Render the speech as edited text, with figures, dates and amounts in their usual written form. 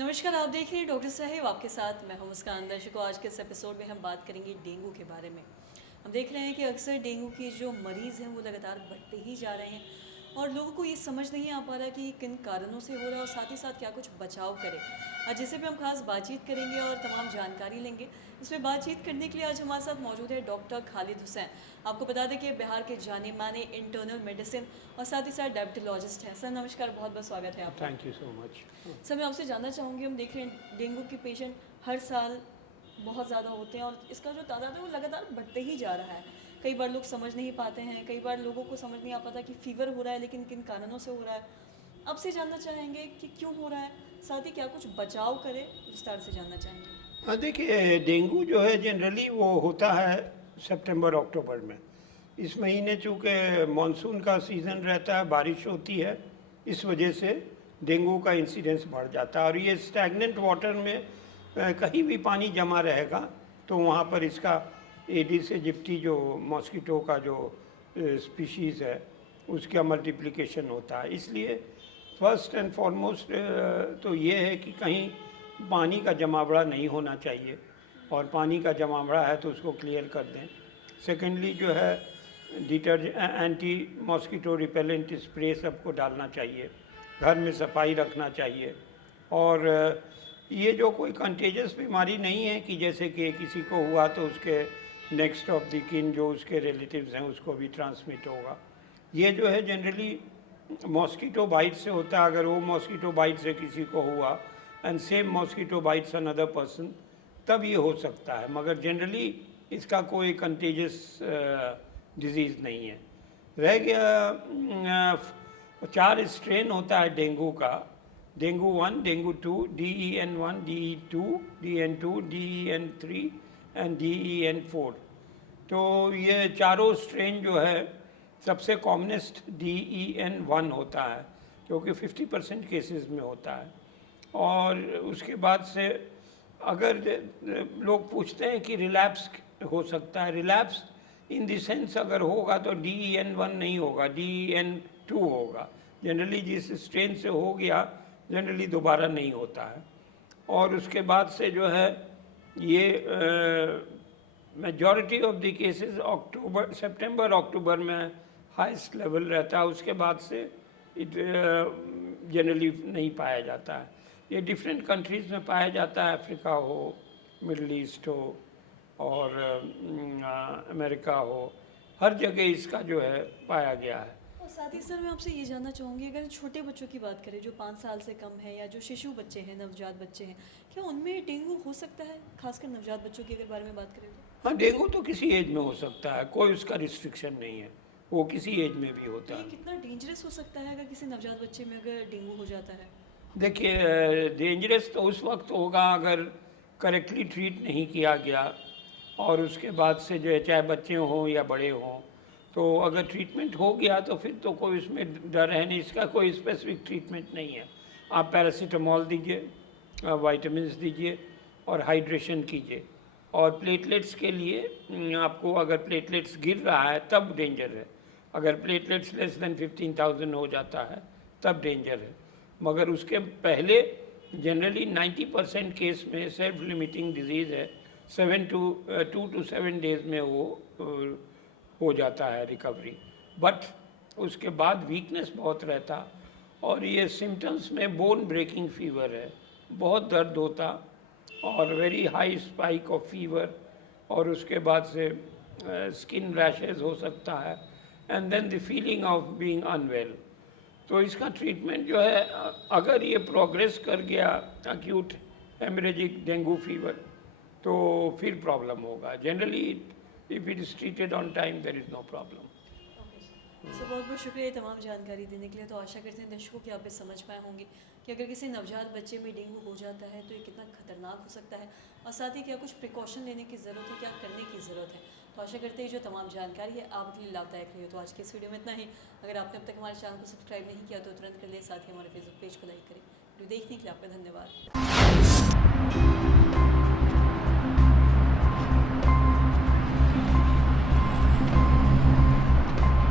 नमस्कार, आप देख रहे हैं डॉक्टर साहिब आपके साथ मैं हूं मुस्कान। दर्शकों, आज के इस एपिसोड में हम बात करेंगे डेंगू के बारे में। हम देख रहे हैं कि अक्सर डेंगू के जो मरीज़ हैं वो लगातार बढ़ते ही जा रहे हैं और लोगों को ये समझ नहीं आ पा रहा कि किन कारणों से हो रहा है और साथ ही साथ क्या कुछ बचाव करें। आज जिससे पे हम खास बातचीत करेंगे और तमाम जानकारी लेंगे। इसमें बातचीत करने के लिए आज हमारे साथ मौजूद है डॉक्टर खालिद हुसैन। आपको बता दें कि बिहार के जाने माने इंटरनल मेडिसिन और साथ ही साथ डायबिटोलॉजिस्ट हैं। सर नमस्कार, बहुत बहुत स्वागत है आपका। Thank you so much. Sir मैं आपसे जानना चाहूँगी, हम देख रहे हैं डेंगू के पेशेंट हर साल बहुत ज़्यादा होते हैं और इसका जो तादाद है वो लगातार बढ़ते ही जा रहा है। कई बार लोग समझ नहीं पाते हैं, कई बार लोगों को समझ नहीं आ पाता कि फ़ीवर हो रहा है लेकिन किन कारणों से हो रहा है। आपसे जानना चाहेंगे कि क्यों हो रहा है, साथ ही क्या कुछ बचाव करें, विस्तार से जानना चाहेंगे। हाँ, देखिए डेंगू जो है जनरली वो होता है सितंबर अक्टूबर में। इस महीने चूँकि मानसून का सीज़न रहता है, बारिश होती है, इस वजह से डेंगू का इंसिडेंस बढ़ जाता है। और ये स्टैग्नेंट वाटर में कहीं भी पानी जमा रहेगा तो वहाँ पर इसका एडिस एजिप्टी जो मॉस्किटो का जो स्पीशीज़ है उसका मल्टीप्लिकेशन होता है। इसलिए फर्स्ट एंड फॉरमोस्ट तो ये है कि कहीं पानी का जमावड़ा नहीं होना चाहिए और पानी का जमावड़ा है तो उसको क्लियर कर दें। सेकेंडली जो है एंटी मॉस्किटो रिपेलेंट स्प्रे सबको डालना चाहिए, घर में सफाई रखना चाहिए। और ये जो कोई कंटेजियस बीमारी नहीं है कि जैसे कि किसी को हुआ तो उसके नेक्स्ट ऑफ द किन जो उसके रिलेटिव्स हैं उसको भी ट्रांसमिट होगा। ये जो है जनरली मॉस्किटो बाइट से होता है। अगर वो मॉस्किटो बाइट से किसी को हुआ and same mosquito bytes another person तब ये हो सकता है, मगर जनरली इसका कोई कंटेजियस डिजीज़ नहीं है। रह गया 4 स्ट्रेन होता है डेंगू का, dengue 1, dengue 2, DEN1, DE2, DN2, DEN3 and DEN4। तो ये चारों स्ट्रेन जो है सबसे कॉमनेस्ट DEN1 होता है क्योंकि 50% केसेस में होता है। और उसके बाद से अगर लोग पूछते हैं कि रिलैप्स हो सकता है, रिलैप्स इन द सेंस अगर होगा तो DEN1 नहीं होगा, DEN2 होगा। जनरली जिस स्ट्रेन से हो गया जनरली दोबारा नहीं होता है। और उसके बाद से जो है ये मेजॉरिटी ऑफ द केसेस सितंबर अक्टूबर में हाईएस्ट लेवल रहता है। उसके बाद से इट जनरली नहीं पाया जाता है। ये डिफरेंट कंट्रीज़ में पाया जाता है, अफ्रीका हो, मिडल ईस्ट हो और अमेरिका हो, हर जगह इसका जो है पाया गया है। और साथ ही सर मैं आपसे ये जानना चाहूँगी, अगर छोटे बच्चों की बात करें जो 5 साल से कम है या जो शिशु बच्चे हैं, नवजात बच्चे हैं, क्या उनमें डेंगू हो सकता है, खासकर नवजात बच्चों की अगर बारे में बात करें तो? हाँ, डेंगू तो किसी एज में हो सकता है, कोई उसका रिस्ट्रिक्शन नहीं है, वो किसी एज में भी होता है। कितना डेंजरस हो सकता है अगर किसी नवजात बच्चे में अगर डेंगू हो जाता है? देखिए डेंजरस तो उस वक्त होगा अगर करेक्टली ट्रीट नहीं किया गया और उसके बाद से जो है चाहे बच्चे हों या बड़े हों, तो अगर ट्रीटमेंट हो गया तो फिर तो कोई उसमें डर है नहीं। इसका कोई स्पेसिफिक ट्रीटमेंट नहीं है। आप पैरासीटामोल दीजिए, वाइटामिन दीजिए और हाइड्रेशन कीजिए। और प्लेटलेट्स के लिए आपको अगर प्लेटलेट्स गिर रहा है तब डेंजर है, अगर प्लेटलेट्स लेस देन 15,000 हो जाता है तब डेंजर है। मगर उसके पहले जनरली 90% केस में सेल्फ लिमिटिंग डिजीज़ है, 2 to 7 डेज़ में वो हो जाता है रिकवरी। बट उसके बाद वीकनेस बहुत रहता और ये सिम्टम्स में बोन ब्रेकिंग फीवर है, बहुत दर्द होता और very high spike of fever और उसके बाद से स्किन रैशेस हो सकता है and then the feeling of being unwell. तो इसका ट्रीटमेंट जो है अगर ये प्रोग्रेस कर गया अक्यूट हेमरेजिक डेंगू फीवर तो फिर प्रॉब्लम होगा। Generally if it is treated on time there is no problem. Sir बहुत बहुत शुक्रिया ये तमाम जानकारी देने के लिए। तो आशा करते हैं दर्शकों कि आप भी समझ पाए होंगे कि अगर किसी नवजात बच्चे में डेंगू हो जाता है तो ये कितना खतरनाक हो सकता है और साथ ही क्या कुछ प्रिकॉशन लेने की ज़रूरत है, क्या करने की ज़रूरत है। तो आशा करते हैं जो तमाम जानकारी है आपके लिए लाभदायक रही हो। तो आज के इस वीडियो में इतना ही। अगर आपने अब तक हमारे चैनल को सब्सक्राइब नहीं किया तो तुरंत कर ले, साथ ही हमारे फेसबुक पेज को लाइक करें। वीडियो देखने के लिए आपका धन्यवाद।